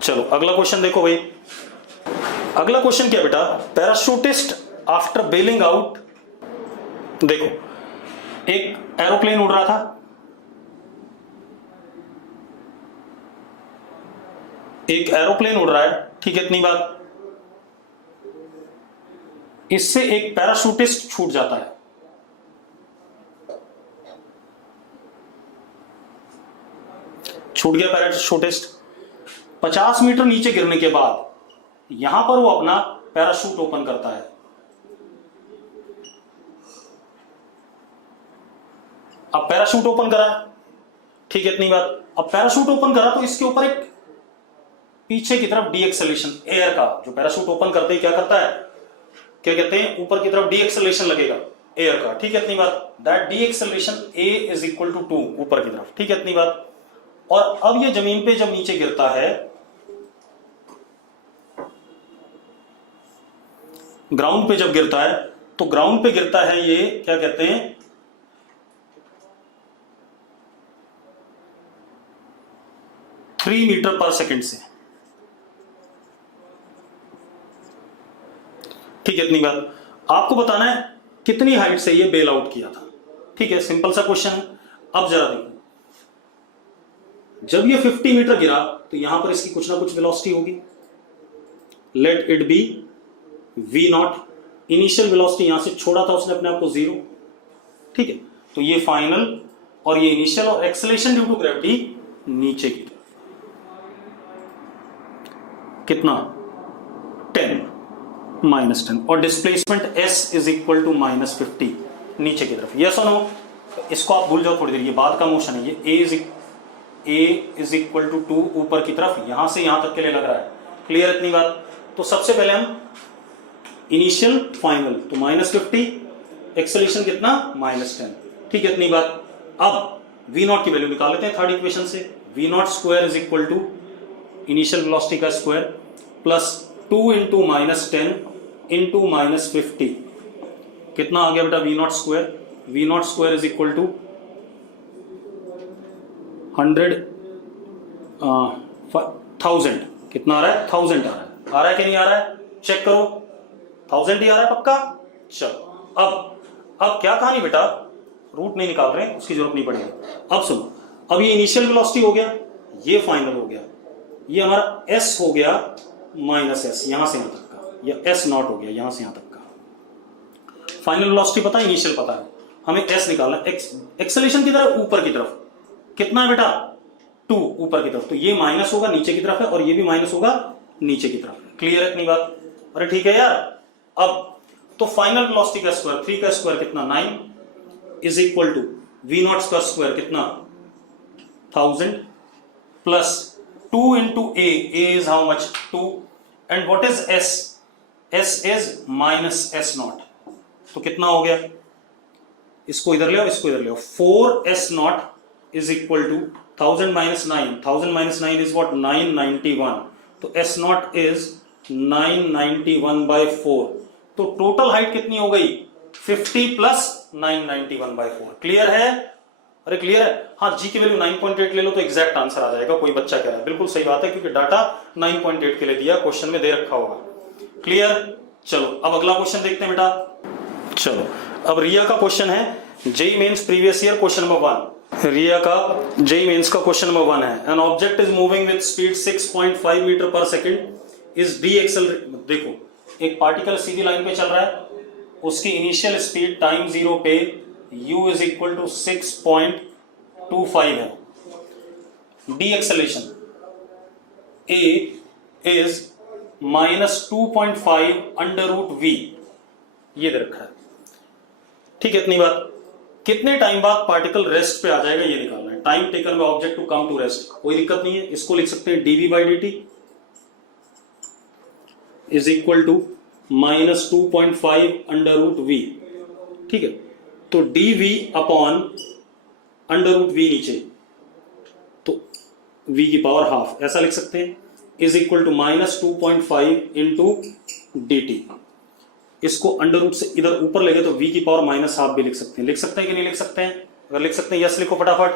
चलो अगला क्वेश्चन देखो भाई, अगला क्वेश्चन क्या बेटा, पैराशूटिस्ट आफ्टर बेलिंग आउट। देखो एक एरोप्लेन उड़ रहा था, एक एरोप्लेन उड़ रहा है, ठीक है, इतनी बात। इससे एक पैराशूटिस्ट छूट जाता है, छूट गया पैराशूटिस्ट। 50 मीटर नीचे गिरने के बाद यहां पर वो अपना पैराशूट ओपन करता है। अब पैराशूट ओपन करा, ठीक है, इतनी बात। अब पैराशूट ओपन करा तो इसके ऊपर एक पीछे की तरफ डी एक्सेलरेशन एयर का, जो पैराशूट ओपन करते ही क्या करता है, क्या कहते हैं, ऊपर की तरफ डी एक्सेलरेशन लगेगा एयर का। ठीक है, इतनी बात। That de acceleration a is equal to 2 ऊपर की तरफ। ठीक है, इतनी बात। और अब ये जमीन पे जब नीचे गिरता है, ग्राउंड पे जब गिरता है, तो ग्राउंड पे गिरता है ये क्या कहते हैं, 3 मीटर पर सेकेंड से। ठीक है, इतनी बात। आपको बताना है कितनी हाइट से ये बेल आउट किया था। ठीक है, सिंपल सा क्वेश्चन है। अब जरा देखो, जब ये 50 मीटर गिरा तो यहां पर इसकी कुछ ना कुछ वेलोसिटी होगी। Let it be v not, initial velocity यहां से छोड़ा था उसने अपने आप को 0। ठीक है, तो ये फाइनल और ये इनिशियल, और एक्सेलरेशन ड्यू टू ग्रेविटी नीचे की तरफ कितना, 10 -10, और displacement s is equal to -50 नीचे की तरफ। यस और नो? इसको आप भूल जाओ थोड़ी देर, ये बाद का मोशन है। ये a इज इक्वल टू 2 ऊपर की तरफ, यहां से यहां तक के लिए लग रहा है। क्लियर इतनी बात? तो सबसे पहले हम इनिशियल फाइनल, तो -50, एक्सेलरेशन कितना, -10। ठीक है, इतनी बात। अब v नॉट की वैल्यू निकाल लेते हैं थर्ड इक्वेशन से। v naught square is equal to initial velocity का स्क्वायर प्लस 2 इंटू -10 इंटू -50, कितना आ गया बेटा, v naught square. v naught square is equal to 1000, कितना आ रहा है, 1000 आ रहा है। आ रहा है कि नहीं आ रहा है, चेक करो, 1000 ही आ रहा है पक्का। चलो अब क्या कहानी बेटा, रूट नहीं निकाल रहे, उसकी जरूरत नहीं पड़ेगी। अब सुनो, अब ये इनिशियल वेलोसिटी हो गया, ये फाइनल हो गया, ये हमारा एस हो गया माइनस एस, यहां से यहां तक का, या एस नॉट हो गया यहां से यहां तक का। फाइनल वेलोसिटी पता है, इनिशियल पता है, हमें एस निकालना। एक्सेलरेशन की तरफ, ऊपर की तरफ कितना है बेटा, 2 ऊपर की तरफ, तो ये माइनस होगा नीचे की तरफ है, और ये भी माइनस होगा नीचे की तरफ। क्लियर है इतनी बात? अरे ठीक है यार। अब तो फाइनल वेलोसिटी का स्क्वायर, 3 का स्क्वायर कितना 9 is equal to v naught का स्क्वायर कितना 1000 plus 2 into a is how much 2, and what is s, s is minus s naught, तो कितना हो गया, इसको इधर ले आओ, इसको इधर ले आओ, 4s naught is equal to 1000 minus 9, 1000 minus 9 is what 991, तो s नॉट इज 991 बाई 4, तो टोटल हाइट कितनी हो गई 50 प्लस 991 बाई 4। क्लियर है? अरे क्लियर है? हाँ, जी की वैल्यू 9.8 ले लो तो एग्जैक्ट आंसर आ जाएगा। कोई बच्चा कह रहा है, बिल्कुल सही बात है, क्योंकि डाटा 9.8 के लिए दिया, क्वेश्चन में दे रखा होगा। क्लियर? चलो अब अगला क्वेश्चन देखते हैं बेटा। चलो अब रिया का क्वेश्चन है, JEE mains previous year question number 1। Riya का जेई मेंस का क्वेश्चन नंबर 1 है, an object is moving with speed 6.5 metre per second is decelerate. देखो, एक पार्टिकल सीधी लाइन पे चल रहा है, उसकी इनिशियल स्पीड टाइम 0 पे u इज इक्वल टू 6.25 है। Deceleration a is -2.5 under root v, ये दे रखा है। ठीक है, इतनी बात। कितने टाइम बाद पार्टिकल रेस्ट पे आ जाएगा ये निकालना है। Time taken by object to come to rest, कोई दिक्कत नहीं है, इसको लिख सकते हैं dv by dt is equal to -2.5 under root v। ठीक है, तो dv upon under root v नीचे, तो v की पावर हाफ, ऐसा लिख सकते हैं, is equal to -2.5 into dt। इसको अंडर रूट से इधर ऊपर ले गए तो v की पावर माइनस हाफ भी लिख सकते हैं। लिख सकते हैं कि नहीं लिख सकते हैं? अगर लिख सकते हैं यस लिखो फटाफट।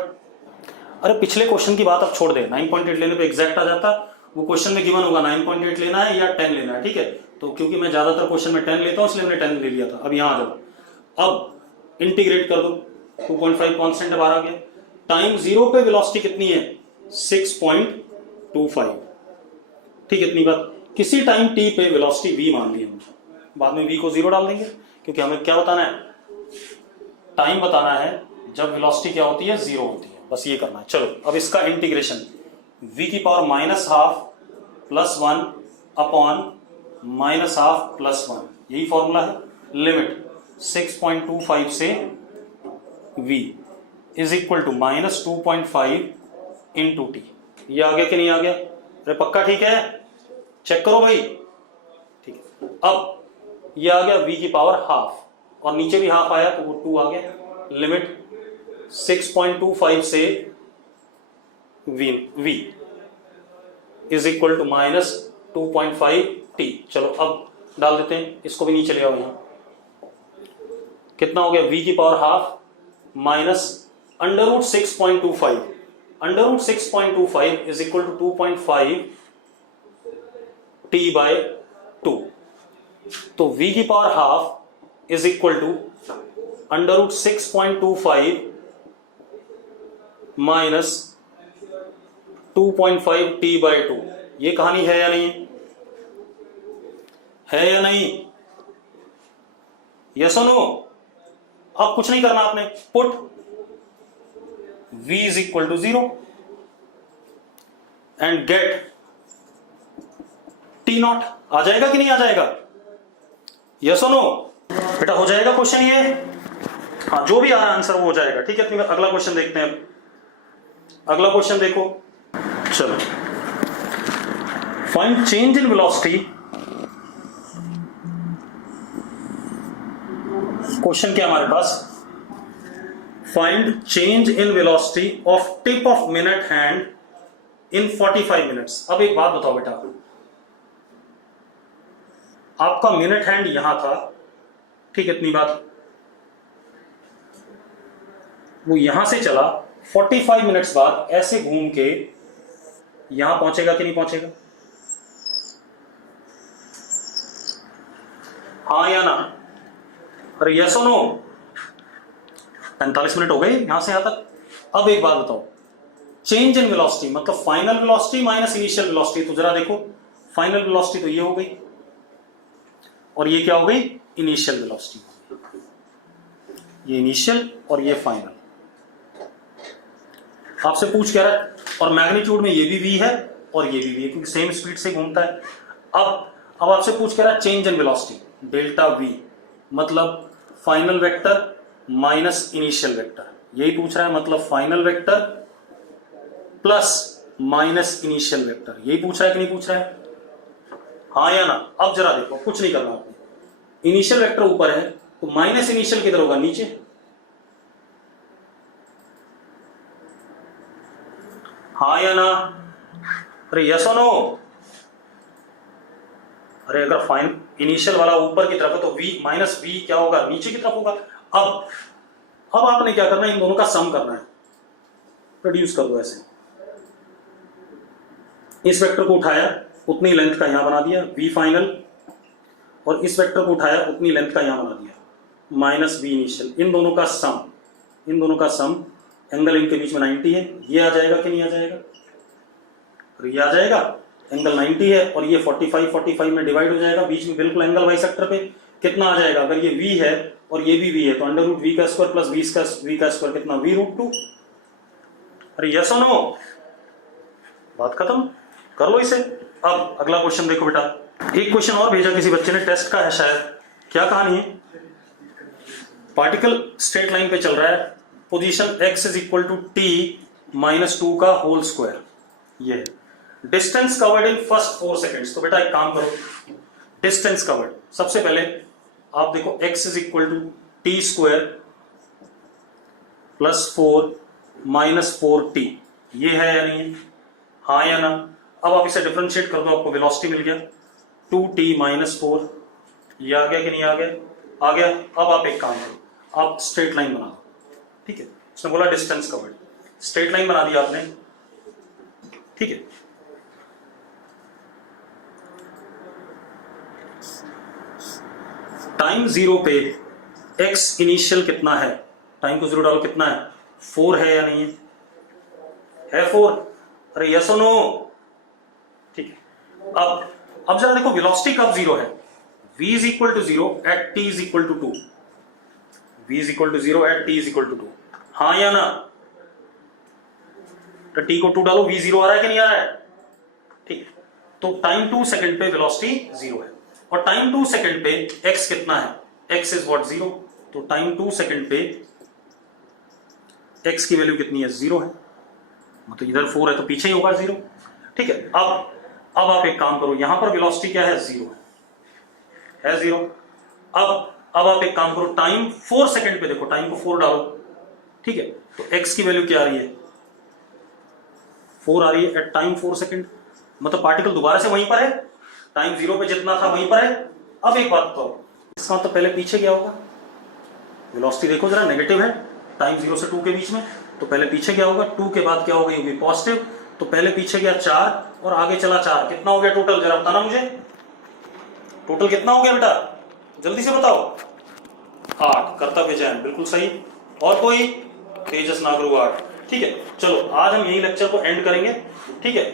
अरे पिछले क्वेश्चन की बात अब छोड़ दे, 9.8 लेने पे एग्जैक्ट आ जाता। वो क्वेश्चन में गिवन होगा 9.8 लेना है या 10 लेना है। ठीक है, तो क्योंकि मैं ज्यादातर क्वेश्चन में 10 लेता हूं इसलिए मैंने 10 ले लिया था। अब यहां आ जाओ, अब इंटीग्रेट कर दो, 2.5 कांस्टेंट बाहर आ गया। टाइम 0 पे वेलोसिटी कितनी है 6.25। ठीक है, इतनी बात। किसी टाइम t पे वेलोसिटी v मान ली हमने, बाद में v को 0 डाल देंगे, क्योंकि हमें क्या बताना है, टाइम बताना है जब वेलोसिटी क्या होती है 0 होती है, बस ये करना है। चलो अब इसका इंटीग्रेशन, v की power minus half plus 1 upon minus half plus 1, यही फॉर्मूला है। लिमिट 6.25 से v is equal to -2.5 into T. ये आ गया कि नहीं आ गया? अरे पक्का ठीक है, चेक करो भाई। ठीक है, अब ये आ गया v की पावर हाफ, और नीचे भी हाफ आया तो वो 2 आ गया। लिमिट 6.25 से v is equal to -2.5 t। चलो अब डाल देते हैं, इसको भी नीचे ले आओ। यहां कितना हो गया, v की power half minus under root 6.25, under root 6.25 is equal to 2.5 t by 2। तो v की power half is equal to under root 6.25 minus 2.5 t by 2। ये कहानी है या नहीं? है या नहीं? यस और नो? अब कुछ नहीं करना आपने, put v is equal to 0 and get t naught. आ जाएगा कि नहीं आ जाएगा? यस और नो? बेटा हो जाएगा क्वेश्चन ये? हाँ, जो भी आ रहा है आंसर वो हो जाएगा। ठीक है, अगला क्वेश्चन देखते हैं। अगला क्वेश्चन देखो, चलो, find change in velocity. Question क्या हमारे पास, find change in velocity of tip of minute hand in 45 minutes. अब एक बात बताओ बेटा, आपका मिनट हैंड यहां था, ठीक है, इतनी बात, वो यहां से चला, 45 मिनट्स बाद ऐसे घूम के यहां पहुंचेगा कि नहीं पहुंचेगा? हाँ या ना? अरे यस और नो? 45 मिनट हो गए यहां से यहां तक। अब एक बात बताओ, चेंज इन वेलोसिटी मतलब final velocity minus initial velocity, तो जरा देखो फाइनल वेलोसिटी तो ये हो गई और ये क्या हो गई? Initial velocity. ये इनिशियल और ये फाइनल। आपसे पूछ क्या रहा है, और मैग्नीट्यूड में ये भी v है और ये भी v है क्योंकि सेम स्पीड से घूमता है। अब आपसे पूछ क्या रहा है, change in velocity delta v मतलब final vector minus initial vector, यही पूछ रहा है। मतलब final vector plus minus initial vector, यही पूछ रहा है कि नहीं पूछ रहा है? हाँ या ना? अब जरा देखो, कुछ नहीं करना आपने। इनिशियल वेक्टर ऊपर है तो माइनस इनिशियल किधर होगा? नीचे। हाँ या ना? अरे यस और नो? अरे अगर फाइन इनिशियल वाला ऊपर की तरफ है तो v माइनस v क्या होगा? नीचे की तरफ होगा। अब आपने क्या करना है, इन दोनों का सम करना है, प्रोड्यूस कर दो ऐसे। इस वेक्टर को उठाया उतनी लेंथ का यहां बना दिया v फाइनल, और इस वेक्टर को उठाया उतनी लेंथ का यहां बना दिया माइनस v इनिशियल। इन दोनों का सम एंगल इनके बीच में 90 है, ये आ जाएगा कि नहीं आ जाएगा? और ये आ जाएगा, एंगल 90 है और ये 45 में डिवाइड हो जाएगा, बीच में बिल्कुल एंगल बाइसेक्टर पे। कितना आ जाएगा? अगर ये v है और ये भी v है तो अंडर रूट v का स्क्वायर प्लस v का स्क्वायर कितना? v root 2। अरे यस और नो? बात खत्म, कर लो इसे। अब अगला क्वेश्चन देखो बेटा, एक क्वेश्चन और भेजा किसी बच्चे ने, टेस्ट का है शायद। क्या कहानी है? पार्टिकल स्ट्रेट लाइन पे चल रहा है, position x is equal to t minus 2 का होल स्क्वायर, ये है। Distance covered in first 4 seconds. तो बेटा एक काम करो, डिस्टेंस कवर्ड सबसे पहले आप देखो x is equal to t square plus 4 minus 4t, ये है या नहीं? हाँ या ना? अब आप इसे डिफरेंशिएट कर दो, आपको वेलोसिटी मिल गया 2t माइनस 4, ये आ गया कि नहीं आ गया? आ गया। अब आप एक काम करो, आप स्ट्रेट लाइन बना दो, ठीक है। उसने बोला डिस्टेंस कवर्ड, स्ट्रेट लाइन बना दिया आपने, ठीक है। टाइम 0 पे x इनिशियल कितना है? टाइम को 0 डालो, कितना है? 4 है या नहीं है? है 4? अरे यस और नो? ठीक है। अब जरा देखो वेलोसिटी कब 0 है? v is equal to 0 at t is equal to 2। v is equal to 0 at t is equal to 2। हाँ या ना? तो t को 2 डालो, v 0 आ रहा है कि नहीं आ रहा है? ठीक है। तो टाइम 2 सेकंड पे वेलोसिटी 0 है, और टाइम 2 सेकंड पे x कितना है? x is what? 0। तो टाइम 2 सेकंड पे x की वैल्यू कितनी है? 0 है। मतलब इधर 4 है तो पीछे ही होगा 0, ठीक है। अब आप एक काम करो, यहां पर वेलोसिटी क्या है? 0 है 0। अब आप एक काम करो, टाइम 4 सेकंड पे देखो, टाइम को 4 डालो, ठीक है। तो x की वैल्यू क्या आ रही है? 4 आ रही है एट टाइम 4 सेकंड। मतलब पार्टिकल दोबारा से वहीं पर है, टाइम 0 पे जितना था वहीं पर है। अब एक बात तो, इसका मतलब पहले पीछे क्या होगा? वेलोसिटी देखो जरा, नेगेटिव है टाइम 0 से 2 के बीच में, तो पहले पीछे क्या होगा? 2 के बाद क्या होगा? ये होगी पॉजिटिव। तो पहले पीछे गया 4 और आगे चला 4, कितना हो गया टोटल? जरा बताना मुझे, टोटल कितना हो गया बेटा? जल्दी से बताओ। 8। कर्तव्य चयन बिल्कुल सही। और कोई? तेजस नागरू 8। ठीक है, चलो आज हम यही लेक्चर को एंड करेंगे, ठीक है।